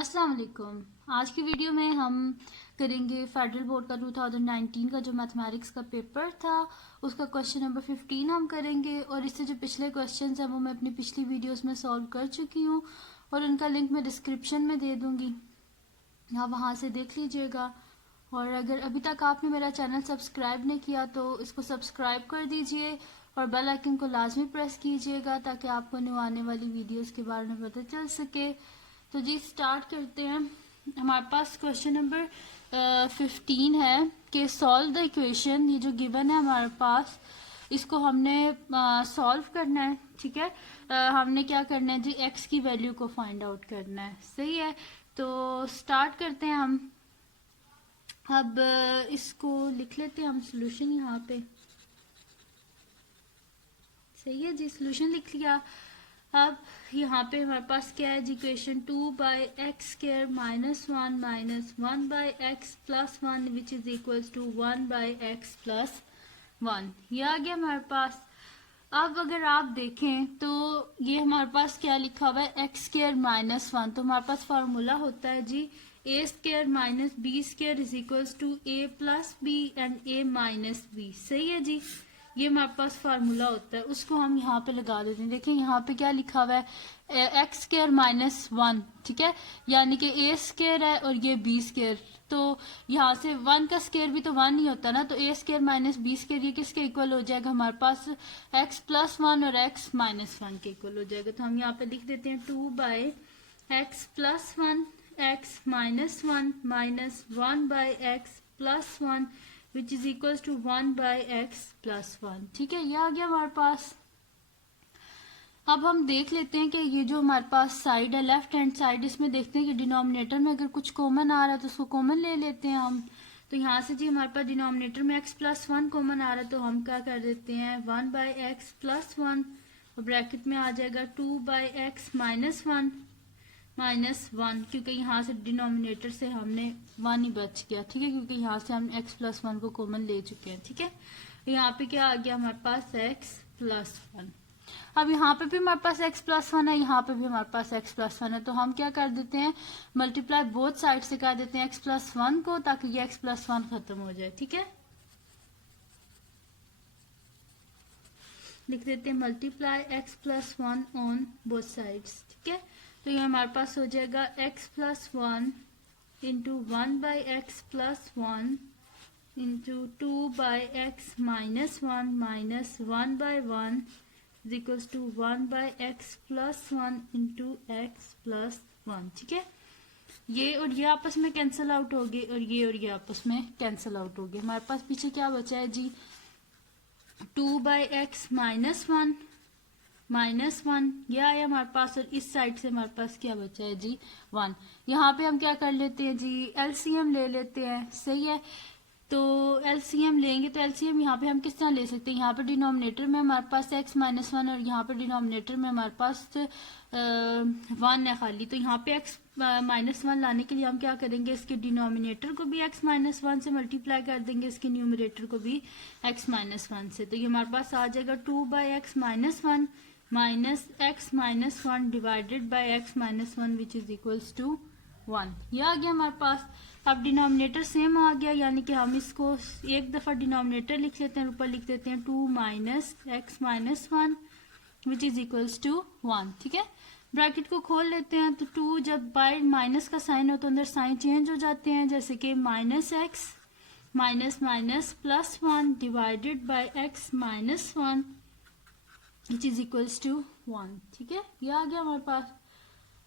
अस्सलाम वालेकुम। आज की वीडियो में हम करेंगे फेडरल बोर्ड का 2019 का जो मैथमेटिक्स का पेपर था उसका क्वेश्चन नंबर 15 हम करेंगे। और इससे जो पिछले क्वेश्चंस हैं वो मैं अपनी पिछली वीडियोस में सॉल्व कर चुकी हूँ और उनका लिंक मैं डिस्क्रिप्शन में दे दूँगी, आप वहाँ से देख लीजिएगा। और अगर अभी तक आपने मेरा चैनल सब्सक्राइब नहीं किया तो इसको सब्सक्राइब कर दीजिए और बेल आइकन को लाजमी प्रेस कीजिएगा ताकि आपको न्यू आने वाली वीडियोस के बारे में पता चल सके। तो जी स्टार्ट करते हैं। हमारे पास क्वेश्चन नंबर 15 है कि सॉल्व द इक्वेशन। ये जो गिवन है हमारे पास इसको हमने सॉल्व करना है, ठीक है। हमने क्या करना है जी, एक्स की वैल्यू को फाइंड आउट करना है, सही है। तो स्टार्ट करते हैं हम। अब इसको लिख लेते हैं हम सोल्यूशन यहाँ पे, सही है जी, सोल्यूशन लिख लिया। अब यहाँ पे हमारे पास क्या है जी, equation 2/x² -1 -1 by x plus 1 which is equals to 1/x plus 1, ये आ गया हमारे पास। अब अगर आप देखें तो ये हमारे पास क्या लिखा हुआ है, x² -1, तो हमारे पास फार्मूला होता है जी a² - b² is equals to a plus b and a minus b, सही है जी। ये हमारे पास फार्मूला होता है, उसको हम यहाँ पे लगा देते हैं। देखें यहाँ पे क्या लिखा हुआ है, x² -1, ठीक है, यानी कि a² है और ये b²। तो यहाँ से 1 का स्केयर भी तो 1 ही होता ना, तो a² - b² ये किसके इक्वल हो जाएगा, हमारे पास x + 1 और x - 1 के इक्वल हो जाएगा। तो हम यहाँ पे लिख देते हैं 2/x + 1 x - 1 minus 1/x plus 1 which is equal to 1/x plus 1, ठीक है, ये आ गया हमारे पास। अब हम देख लेते हैं कि ये जो हमारे पास साइड है, लेफ्ट हैंड साइड, इसमें देखते हैं कि डिनोमिनेटर में अगर कुछ कॉमन आ रहा है तो उसको कॉमन ले लेते हैं हम। तो यहाँ से जी हमारे पास डिनोमिनेटर में x + 1 कॉमन आ रहा है, तो हम क्या कर देते हैं 1/x plus 1 और ब्रैकेट में आ जाएगा 2/x - 1 क्योंकि यहाँ से डिनोमिनेटर से हमने 1 ही बच गया, ठीक है, क्योंकि यहाँ से हम x + 1 को कॉमन ले चुके हैं, ठीक है। यहाँ पे क्या आ गया हमारे पास x + 1। अब यहाँ पे भी हमारे पास x + 1 है, यहाँ पे भी हमारे पास x + 1 है, तो हम क्या कर देते हैं मल्टीप्लाई बोथ साइड से कर देते हैं x + 1 को, ताकि ये x + 1 खत्म हो जाए, ठीक है। लिख देते हैं multiply x + 1 on both sides, ठीक है। तो ये हमारे पास हो जाएगा x + 1 into 1/x plus 1 into 2/x - 1 minus 1/1 is equals to 1/x plus 1 into x plus 1, ठीक है। ये और ये आपस में कैंसिल आउट हो गए और ये आपस में कैंसिल आउट हो गए। हमारे पास पीछे क्या बचा है जी, 2/x -1 ये आया हमारे पास, और इस साइड से हमारे पास क्या बचा है जी 1। यहाँ पे हम क्या कर लेते हैं जी, एलसीएम ले लेते हैं, सही है। तो एलसीएम लेंगे तो एलसीएम यहाँ पे हम किस तरह ले सकते हैं, यहाँ पे डिनोमिनेटर में हमारे पास x - 1 और यहाँ पे डिनोमिनेटर में हमारे पास 1 है खाली। तो यहाँ पे x - 1 लाने के लिए हम क्या करेंगे, इसके डिनोमिनेटर को भी x - 1 से मल्टीप्लाई कर देंगे, इसके न्यूमरेटर को भी x - 1 से। तो ये हमारे पास आ जाएगा 2/x - 1 minus x - 1 divided by x - 1 which is equals to 1, ये आ गया हमारे पास। अब डिनोमिनेटर सेम आ गया, यानी कि हम इसको एक दफा डिनोमिनेटर लिख लेते हैं, ऊपर लिख देते हैं 2 - x - 1 which is equals to 1, ठीक है। ब्रैकेट को खोल लेते हैं, तो 2 जब बाय माइनस का साइन हो तो अंदर साइन चेंज हो जाते हैं, जैसे कि -x plus 1 divided by x - 1 which is equals to 1, ठीक है, ये आ गया हमारे पास।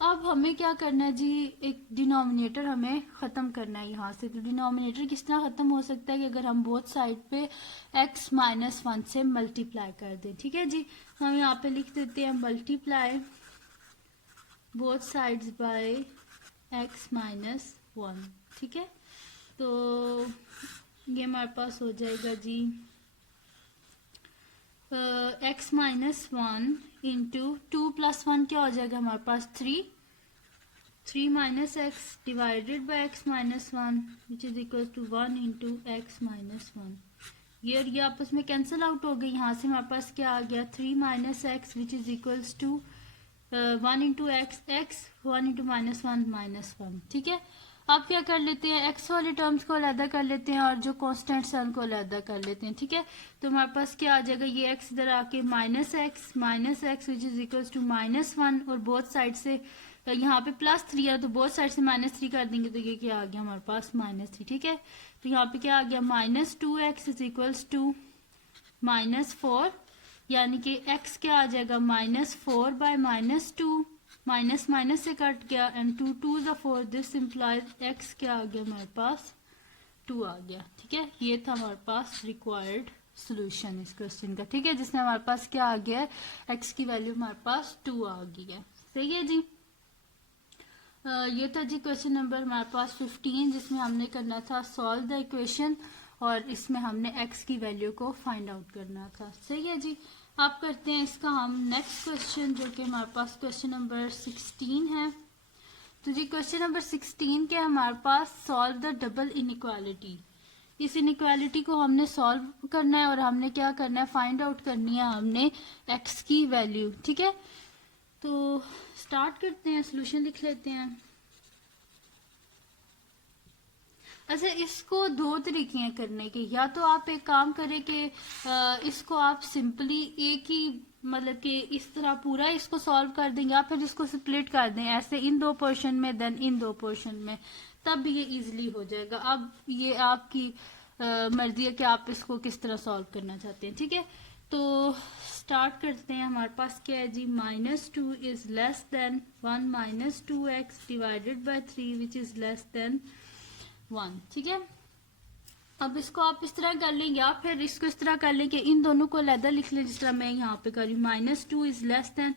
अब हमें क्या करना है जी, एक डिनोमिनेटर हमें खत्म करना है यहाँ से। तो डिनोमिनेटर किस तरह खत्म हो सकता है कि अगर हम बोथ साइड पे x - 1 से मल्टीप्लाई कर दें, ठीक है जी। हम यहाँ पे लिख देते हैं multiply both sides by x - 1, ठीक है। तो ये हमारे पास हो जाएगा जी x - 1 इंटू 2 + 1 क्या हो जाएगा हमारे पास 3 - x divided by x - 1 which is equal to 1 into x - 1। ये और ये आपस में कैंसिल आउट हो गई। यहाँ से हमारे पास क्या आ गया 3 - x which is equals to 1 into x x, 1 into -1 -1, ठीक है। अब क्या कर लेते हैं, एक्स वाले टर्म्स को अलग कर लेते हैं और जो कांस्टेंट सन को अलग कर लेते हैं, ठीक है। तो हमारे पास क्या आ जाएगा, ये एक्स इधर आके -x which is equal to -1, और बोथ साइड से यहाँ पे +3 है तो बोथ साइड से -3 कर देंगे तो ये क्या आ गया हमारे पास -3, ठीक है। तो यहाँ पे क्या आ गया, -2x इज इक्वल्स टू -4, यानी कि x क्या आ जाएगा, -4 बाय -2, माइनस माइनस से कट गया, एंड 2 2 ज़ा 4, दिस इम्प्लाइज x क्या आ गया हमारे पास, 2 आ गया, ठीक है। ये था हमारे पास रिक्वायर्ड सोल्यूशन इस क्वेश्चन का, ठीक है, जिसमें हमारे पास क्या आ गया है, x की वैल्यू हमारे पास 2 आ गई है। सही है जी। ये था जी क्वेश्चन नंबर हमारे पास 15, जिसमें हमने करना था सॉल्व द इक्वेशन, और इसमें हमने x की वैल्यू को फाइंड आउट करना था। सही है जी। अब करते हैं इसका हम नेक्स्ट क्वेश्चन, जो कि हमारे पास क्वेश्चन नंबर 16 है। तो जी क्वेश्चन नंबर 16 के हमारे पास सॉल्व द डबल इनइक्वालिटी, इस इनइक्वालिटी को हमने सॉल्व करना है और हमने क्या करना है, फाइंड आउट करनी है हमने x की वैल्यू, ठीक है। तो स्टार्ट करते हैं, सोल्यूशन लिख लेते हैं। अच्छा, इसको दो तरीके हैं करने के, या तो आप एक काम करें कि इसको आप सिंपली एक ही मतलब कि इस तरह पूरा इसको सॉल्व कर देंगे, या फिर इसको स्प्लिट कर दें ऐसे इन दो पोर्शन में, देन इन दो पोर्शन में, तब भी ये इजीली हो जाएगा। अब ये आपकी मर्जी है कि आप इसको किस तरह सॉल्व करना चाहते हैं, ठीक है। तो स्टार्ट करते हैं। हमारे पास क्या है जी, -2 is less than 1 - 2x divided by 3 which is less than 1, ठीक है। अब इसको आप इस तरह कर लेंगे, या फिर इसको इस तरह कर लें कि इन दोनों को अलग लिख लें, जिस तरह मैं यहाँ पे कर रही हूँ, -2 is less than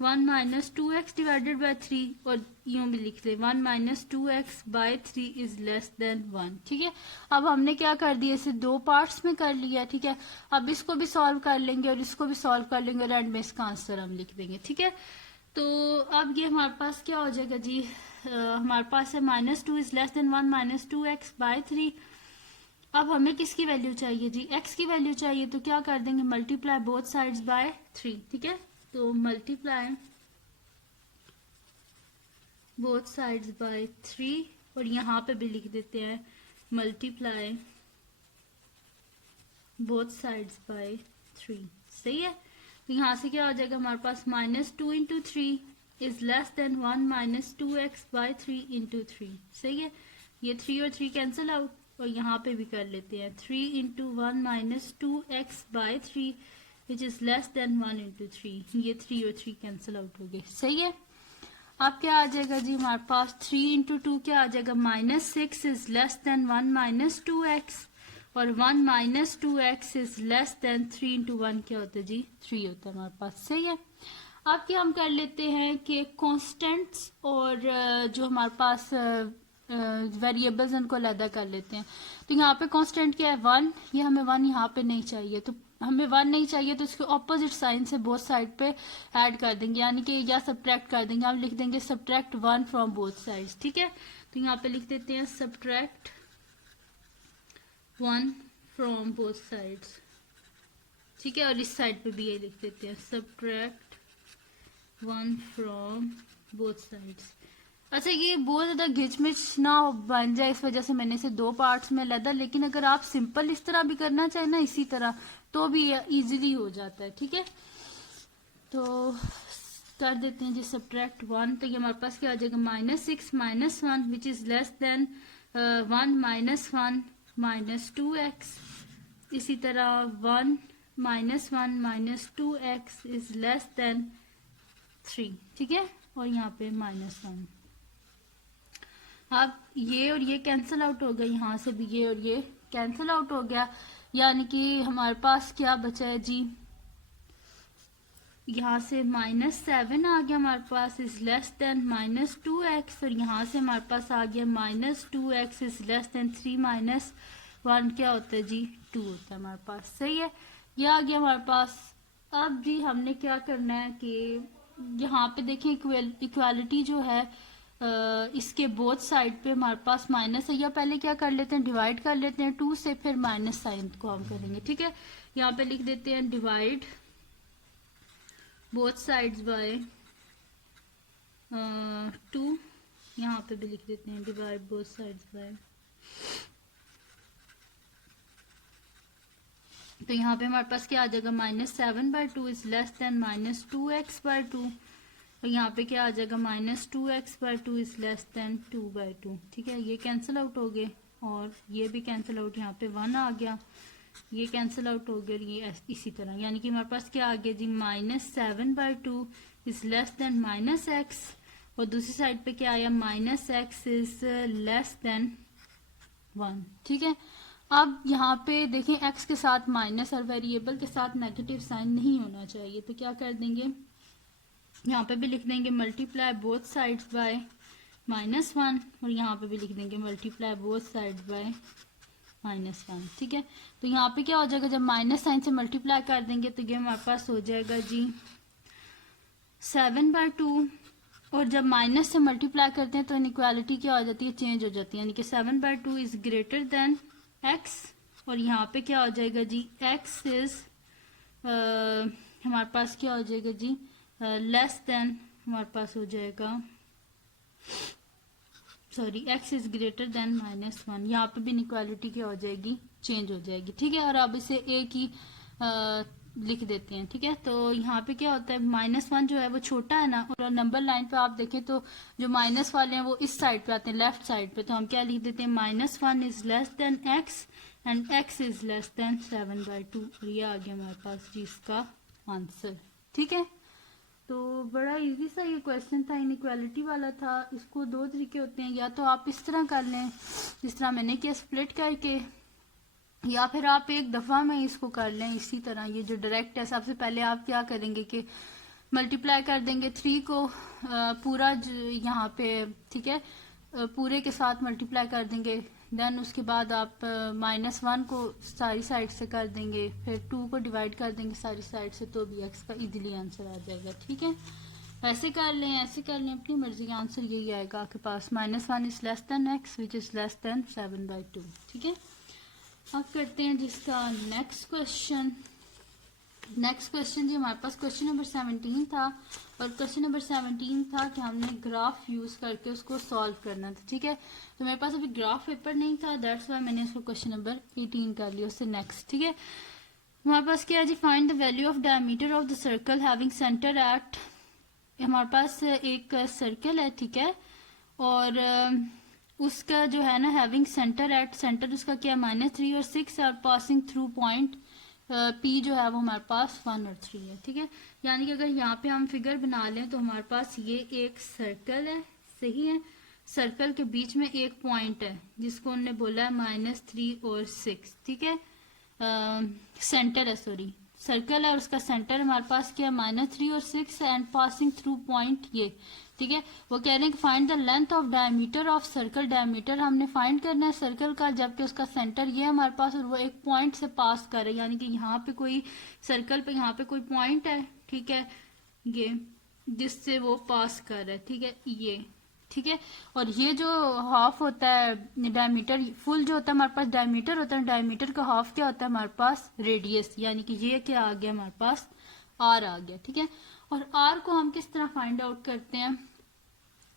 1 - 2x divided by 3, और यूं भी लिख लें 1 - 2x by 3 is less than 1, ठीक है। अब हमने क्या कर दिया, इसे दो पार्ट्स में कर लिया, ठीक है। अब इसको भी सॉल्व कर लेंगे और इसको भी सॉल्व कर लेंगे, और एंड में इसका आंसर हम लिख देंगे, ठीक है। तो अब ये हमारे पास क्या हो जाएगा जी, हमारे पास है -2 is less than 1 - 2x by 3। अब हमें किसकी वैल्यू चाहिए जी, x की वैल्यू चाहिए, तो क्या कर देंगे, मल्टीप्लाई बोथ साइड्स बाय 3, ठीक है। तो मल्टीप्लाई बोथ साइड्स बाय 3, और यहाँ पे भी लिख देते हैं मल्टीप्लाई बोथ साइड्स बाय 3, सही है। तो यहाँ से क्या हो जाएगा हमारे पास, -2 × 3 is less than 1 - 2x by 3 × 3, सही है। ये 3 और 3 कैंसिल आउट, और यहाँ पे भी कर लेते हैं 3 × 1 - 2x by 3 which is less than 1 × 3, ये 3 और 3 कैंसिल आउट हो गए, सही है। अब क्या आ जाएगा जी हमारे पास, 3 × 2 क्या आ जाएगा, -6 इज लेस देन 1 - 2x, और 1 - 2x इज लेस देन 3 × 1 क्या होता है जी, 3 होता है हमारे पास, सही है। अब क्या हम कर लेते हैं कि कांस्टेंट्स और जो हमारे पास वेरिएबल्स उनको अलग कर लेते हैं। तो यहाँ पे कांस्टेंट क्या है, 1, ये हमें 1 यहाँ पे नहीं चाहिए, तो हमें 1 नहीं चाहिए तो इसके ऑपोजिट साइन से बोथ साइड पे ऐड कर देंगे, यानी कि या सब्ट्रैक्ट कर देंगे, हम लिख देंगे सब्ट्रैक्ट 1 फ्रॉम बोथ साइड्स, ठीक है। तो यहाँ पे लिख देते हैं सब्ट्रैक्ट 1 फ्रॉम बोथ साइड्स, ठीक है। और इस साइड पे भी ये लिख देते हैं सब्ट्रैक्ट 1 फ्रॉम बोथ साइड्स। अच्छा, ये बहुत ज्यादा घिचमिच ना बन जाए, इस वजह से मैंने इसे दो पार्ट्स में लदा, लेकिन अगर आप सिंपल इस तरह भी करना चाहे ना, इसी तरह, तो भी इजीली हो जाता है, ठीक है। तो कर देते हैं जी सब्ट्रैक्ट 1, तो ये हमारे पास क्या आ जाएगा, -6 - 1 which is less than 1 - 1 - 2x, इसी तरह 1 - 1 - 2x इज लेस देन 3, ठीक है। और यहाँ पे -1, अब ये और ये कैंसिल आउट हो गया, यहाँ से भी ये और ये कैंसिल आउट हो गया, यानी कि हमारे पास क्या बचा है जी, यहाँ से -7 आ गया हमारे पास, इज लेस देन -2x, और यहाँ से हमारे पास आ गया -2x इज लेस देन 3 - 1 क्या होता है जी, 2 होता है हमारे पास, सही है। ये आ गया हमारे पास। अब जी हमने क्या करना है कि यहाँ पे देखें इक्वालिटी जो है इसके बोथ साइड पे हमारे पास माइनस है, या पहले क्या कर लेते हैं, डिवाइड कर लेते हैं 2 से, फिर माइनस साइन को हम करेंगे, ठीक है। यहाँ पे लिख देते हैं डिवाइड बोथ साइड्स बाय 2, यहाँ पे भी लिख देते हैं डिवाइड बोथ साइड्स बाय, तो यहाँ पे हमारे पास क्या आ जाएगा, -7/2 इज लेस देन -2x/2, और यहाँ पे क्या आ जाएगा, -2x/2 इज लेस देन 2/2। ठीक है, ये कैंसिल आउट हो गए और ये भी कैंसिल आउट, यहाँ पे 1 आ गया, ये कैंसिल आउट हो गया और ये इसी तरह, यानी कि हमारे पास क्या आ गया जी, -7/2 इज लेस देन -x, और दूसरी साइड पे क्या आया, -x इज लेस देन 1। ठीक है, अब यहाँ पे देखें x के साथ माइनस और वेरिएबल के साथ नेगेटिव साइन नहीं होना चाहिए, तो क्या कर देंगे, यहाँ पे भी लिख देंगे मल्टीप्लाई बोथ साइड्स बाय -1, और यहाँ पे भी लिख देंगे मल्टीप्लाई बोथ साइड्स बाय -1। ठीक है, तो यहाँ पे क्या हो जाएगा, जब माइनस साइन से मल्टीप्लाई कर देंगे तो ये हमारे पास हो जाएगा जी 7/2, और जब माइनस से मल्टीप्लाई करते हैं तो इनइक्वालिटी क्या हो जाती है, चेंज हो जाती है, यानी कि 7/2 इज ग्रेटर देन x, और यहाँ पे क्या हो जाएगा जी, x इज हमारे पास क्या हो जाएगा जी, लेस देन, हमारे पास हो जाएगा, sorry, x is greater than -1, यहाँ पे भी इनइक्वालिटी क्या हो जाएगी, चेंज हो जाएगी। ठीक है, और अब इसे a की लिख देते हैं। ठीक है, तो यहाँ पे क्या होता है, -1 जो है वो छोटा है ना, और नंबर लाइन पे आप देखें तो जो माइनस वाले हैं वो इस साइड पे आते हैं, लेफ्ट साइड पे, तो हम क्या लिख देते हैं, -1 is less then x and x is less then 7/2, और ये आ गया हमारे पास जी इसका आंसर। ठीक है, तो बड़ा इजी सा ये क्वेश्चन था, इनइक्वालिटी वाला था। इसको दो तरीके होते हैं, या तो आप इस तरह कर लें जिस तरह मैंने किया स्प्लिट करके, या फिर आप एक दफा में इसको कर लें इसी तरह, ये जो डायरेक्ट है। सबसे पहले आप क्या करेंगे कि मल्टीप्लाई कर देंगे 3 को पूरा यहाँ पे, ठीक है, पूरे के साथ मल्टीप्लाई कर देंगे, देन उसके बाद आप -1 को सारी साइड से कर देंगे, फिर 2 को डिवाइड कर देंगे सारी साइड से, तो भी x का इजीली आंसर आ जाएगा। ठीक है, ऐसे कर लें, ऐसे कर लें, अपनी मर्जी का आंसर यही आएगा आपके पास, -1 is less then x which is less then 7/2। ठीक है, अब करते हैं जिसका नेक्स्ट क्वेश्चन। नेक्स्ट क्वेश्चन जी हमारे पास क्वेश्चन नंबर 17 था, और क्वेश्चन नंबर 17 था कि हमने ग्राफ यूज करके उसको सॉल्व करना था। ठीक है, तो मेरे पास अभी ग्राफ पेपर नहीं था, दैट्स वाई मैंने इसको क्वेश्चन नंबर 18 कर लिया, उससे नेक्स्ट। ठीक है, हमारे पास क्या है जी, find the value of diameter of the circle having centre at, हमारे पास एक सर्कल है, ठीक है, और उसका जो है ना, हैविंग सेंटर एट, सेंटर उसका क्या है, -3 और 6, और पासिंग थ्रू पॉइंट P जो है वो हमारे पास 1 और 3 है। ठीक है, यानी कि अगर यहाँ पे हम फिगर बना लें तो हमारे पास ये एक सर्कल है, सही है, सर्कल के बीच में एक पॉइंट है जिसको उन्होंने बोला है -3 और 6। ठीक है, सेंटर है, सॉरी, सर्कल है और उसका सेंटर हमारे पास क्या है, -3 और 6 एंड पासिंग थ्रू पॉइंट ये। ठीक है, वो कह रहे हैं कि find the length of diameter of circle, diameter हमने फाइंड करना है सर्कल का, जबकि उसका सेंटर ये हमारे पास, और वो एक पॉइंट से पास कर रहे हैं, यानी कि यहाँ पे कोई सर्कल पे यहाँ पे कोई पॉइंट है, ठीक है, ये जिससे वो पास कर रहा है। ठीक है, ये, ठीक है, और ये जो हाफ होता है डायमीटर, फुल जो होता है हमारे पास डायमीटर होता है, डायमीटर का हाफ क्या होता है हमारे पास, रेडियस, यानी कि ये क्या आ गया हमारे पास, आर आ गया। ठीक है, और आर को हम किस तरह फाइंड आउट करते हैं,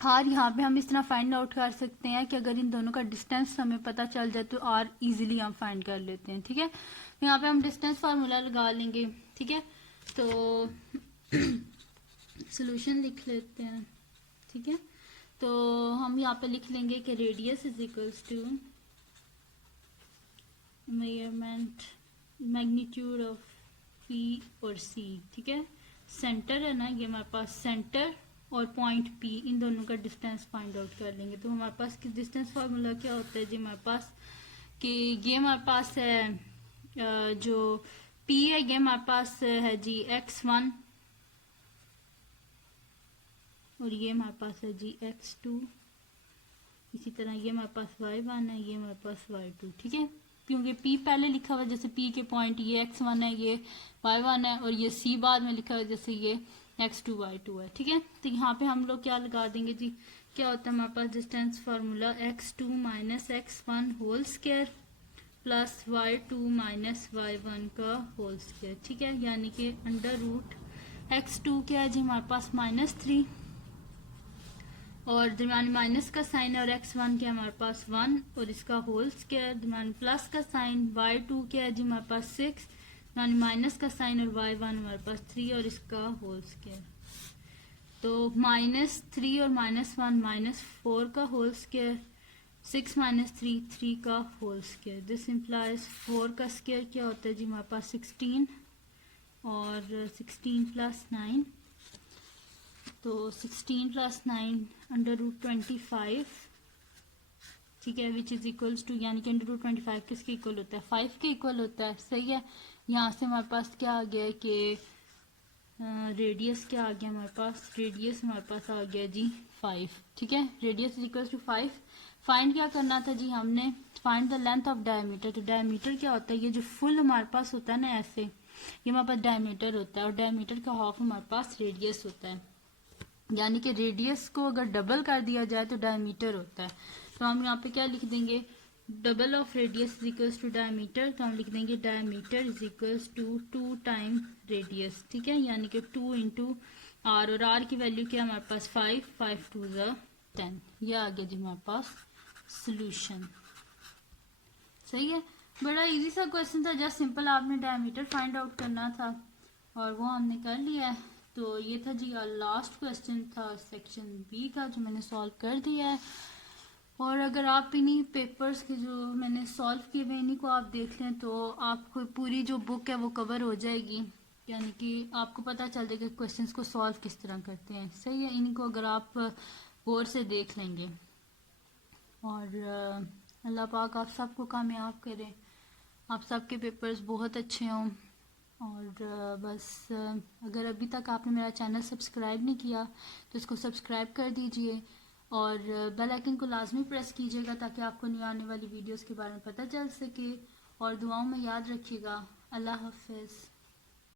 आर यहाँ पे हम इस तरह फाइंड आउट कर सकते हैं कि अगर इन दोनों का डिस्टेंस हमें पता चल जाए तो आर इजीली हम फाइंड कर लेते हैं। ठीक है, तो यहाँ पे हम डिस्टेंस फार्मूला लगा लेंगे। ठीक है, तो सोल्यूशन लिख लेते हैं। ठीक है, तो हम यहाँ पे लिख लेंगे कि radius is equals to measurement magnitude of P और सी। ठीक है, सेंटर है ना, ये हमारे पास सेंटर और पॉइंट पी, इन दोनों का डिस्टेंस फाइंड आउट कर लेंगे। तो हमारे पास डिस्टेंस फार्मूला क्या होता है जी, हमारे पास कि ये हमारे पास है जो पी है, ये हमारे पास है जी x1, और ये हमारे पास है जी x2, इसी तरह ये हमारे पास y1 है, ये हमारे पास y2। ठीक है, क्योंकि p पहले लिखा हुआ है, जैसे p के पॉइंट ये x1 है, ये y1 है, और ये c बाद में लिखा हुआ है, जैसे ये x2 y2 है। ठीक है, तो यहाँ पे हम लोग क्या लगा देंगे जी, क्या होता है हमारे पास distance formula x2 minus x1 whole square plus y2 minus y1 का होल स्क्वायर। ठीक है, यानी कि अंडर रूट x2 क्या है जी हमारे पास -3 और दरम्यान माइनस का साइन और x1 क्या है हमारे पास 1 और इसका होल स्क्वायर, दरम्यान प्लस का साइन y2 क्या है जी हमारे पास 6, दरम्यान माइनस का साइन और y1 हमारे पास 3 और इसका होल स्क्वायर। तो -3 और -1 -4 का होल स्क्वायर, 6 -3 3 का होल स्क्वायर। दिस इम्प्लाइज 4 का स्क्वायर क्या होता है जी हमारे पास 16 और 16 + 9, तो 16 + 9 √25, ठीक है, विच इज इक्वल्स टू, यानी कि √25 किसके इक्वल होता है 5 के इक्वल होता है। सही है, यहाँ से हमारे पास क्या आ गया कि रेडियस क्या आ गया हमारे पास, रेडियस हमारे पास आ गया जी 5। ठीक है, radius is equals to 5। Find क्या करना था जी हमने, find the length of diameter. तो डायमीटर क्या होता है, ये जो फुल हमारे पास होता है ना ऐसे, ये हमारे पास डायमीटर होता है और डायमीटर का हाफ हमारे पास रेडियस होता है, यानी कि रेडियस को अगर डबल कर दिया जाए तो डायमीटर होता है। तो हम यहाँ पे क्या लिख देंगे, double of radius is equals to diameter, तो हम लिख देंगे diameter is equals to 2 time radius. ठीक है, यानी कि 2 × r, और r की वैल्यू क्या हमारे पास 5, 5 × 2 = 10। यह आ गया जी हमारे पास सोल्यूशन। सही है, बड़ा इजी सा क्वेश्चन था, जस्ट सिंपल आपने डायमीटर फाइंड आउट करना था और वो हमने कर लिया है। तो ये था जी लास्ट क्वेश्चन था सेक्शन बी का, जो मैंने सॉल्व कर दिया है। और अगर आप इन्हीं पेपर्स के जो मैंने सॉल्व किए हुए इन्हीं को आप देख लें तो आपको पूरी जो बुक है वो कवर हो जाएगी, यानी कि आपको पता चल जाएगा क्वेश्चंस को सॉल्व किस तरह करते हैं। सही है, इनको अगर आप गौर से देख लेंगे। और अल्लाह पाक आप सबको कामयाब करे, आप सबके पेपर्स बहुत अच्छे हों। और बस अगर अभी तक आपने मेरा चैनल सब्सक्राइब नहीं किया तो इसको सब्सक्राइब कर दीजिए और बेल आइकन को लाजमी प्रेस कीजिएगा ताकि आपको न्यू आने वाली वीडियोस के बारे में पता चल सके। और दुआओं में याद रखिएगा। अल्लाह हाफिज़।